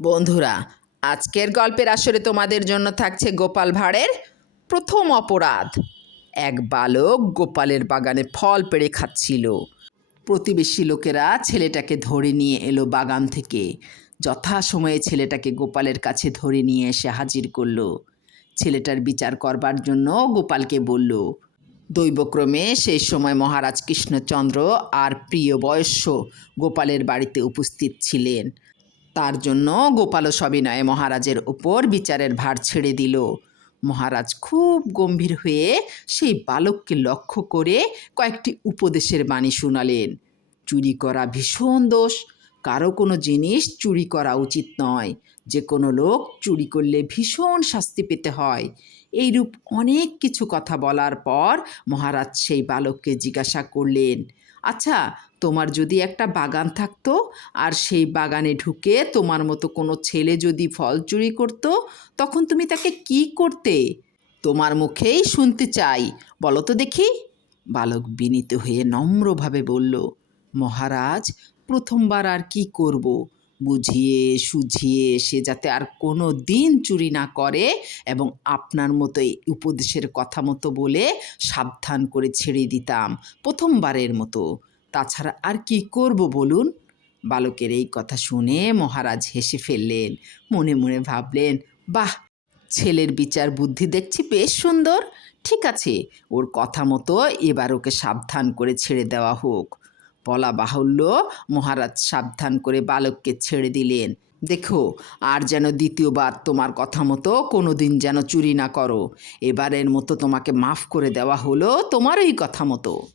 বন্ধুরা, আজকের গল্পের আসরে তোমাদের জন্য থাকছে গোপাল ভাঁড়ের প্রথম অপরাধ। এক বালক গোপালের বাগানে ফল পেড়ে খাচ্ছিল। প্রতিবেশী লোকেরা ছেলেটাকে ধরে নিয়ে এলো বাগান থেকে। যথাসময়ে ছেলেটাকে গোপালের কাছে ধরে নিয়ে এসে হাজির করলো। ছেলেটার বিচার করবার জন্য গোপালকে বলল। দৈবক্রমে সেই সময় মহারাজ কৃষ্ণচন্দ্র আর প্রিয় বয়স্য গোপালের বাড়িতে উপস্থিত ছিলেন। তার জন্য গোপালও সবিনয়ে মহারাজের ওপর বিচারের ভার ছেড়ে দিল। মহারাজ খুব গম্ভীর হয়ে সেই বালককে লক্ষ্য করে কয়েকটি উপদেশের বাণী শোনালেন। চুরি করা ভীষণ দোষ, কারো কোনো জিনিস চুরি করা উচিত নয়। যে কোনো লোক চুরি করলে ভীষণ শাস্তি পেতে হয়। এইরূপ অনেক কিছু কথা বলার পর মহারাজ সেই বালককে জিজ্ঞাসা করলেন, আচ্ছা, তোমার যদি একটা বাগান থাকতো আর সেই বাগানে ঢুকে তোমার মতো কোনো ছেলে যদি ফল চুরি করত, তখন তুমি তাকে কি করতে? তোমার মুখেই শুনতে চাই, বলো তো দেখি। বালক বিনীত হয়ে নম্রভাবে বলল, মহারাজ, প্রথমবার আর কি করব, বুঝিয়ে সুঝিয়ে সে যাতে আর কোনো দিন চুরি না করে এবং আপনার মতো এই উপদেশের কথা মতো বলে সাবধান করে ছেড়ে দিতাম প্রথমবারের মতো। তাছাড়া আর কি করব বলুন? বালকের এই কথা শুনে মহারাজ হেসে ফেললেন। মনে মনে ভাবলেন, বাহ, ছেলের বিচার বুদ্ধি দেখছি বেশ সুন্দর। ঠিক আছে, ওর কথা মতো এবার ওকে সাবধান করে ছেড়ে দেওয়া হোক। বলা বাহুল্য, মহারাজ সাবধান করে বালককে ছেড়ে দিলেন। দেখো, আর যেন দ্বিতীয়বার তোমার কথা মতো কোনো দিন যেন চুরি না করো। এবারের মতো তোমাকে মাফ করে দেওয়া হলো তোমার এই কথা মতো।